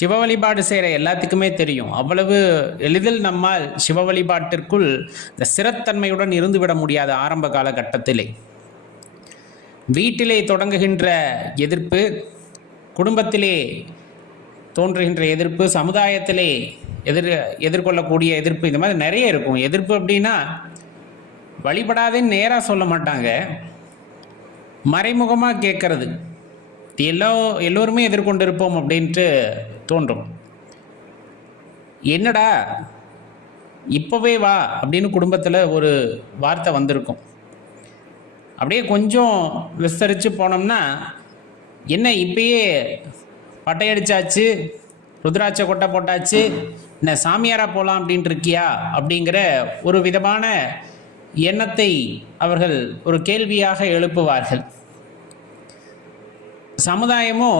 சிவ வழிபாடு செய்கிற எல்லாத்துக்குமே தெரியும், அவ்வளவு எளிதில் நம்மால் சிவ வழிபாட்டிற்குள் இந்த ஸ்திரத்தன்மையுடன் இருந்துவிட முடியாத ஆரம்ப காலகட்டத்திலே. வீட்டிலே தொடங்குகின்ற எதிர்ப்பு, குடும்பத்திலே தோன்றுகின்ற எதிர்ப்பு, சமுதாயத்திலே எதிர்கொள்ளக்கூடிய எதிர்ப்பு, இந்த மாதிரி நிறைய இருக்கும். எதிர்ப்பு அப்படின்னா வழிபடாதேன்னு நேராக சொல்ல மாட்டாங்க, மறைமுகமாக கேட்கறது. எல்லோருமே எதிர்கொண்டு இருப்போம் அப்படின்ட்டு தோன்றும். என்னடா இப்போவே வா அப்படின்னு குடும்பத்தில் ஒரு வார்த்தை வந்திருக்கும். அப்படியே கொஞ்சம் விஸ்தரித்து போனோம்னா, என்ன இப்பயே பட்டையடிச்சாச்சு, ருத்ராட்ச கொட்டை போட்டாச்சு, என்ன சாமியாராக போகலாம் அப்படின்ட்டு இருக்கியா அப்படிங்கிற ஒரு விதமான எண்ணத்தை அவர்கள் ஒரு கேள்வியாக எழுப்புவார்கள். சமுதாயமோ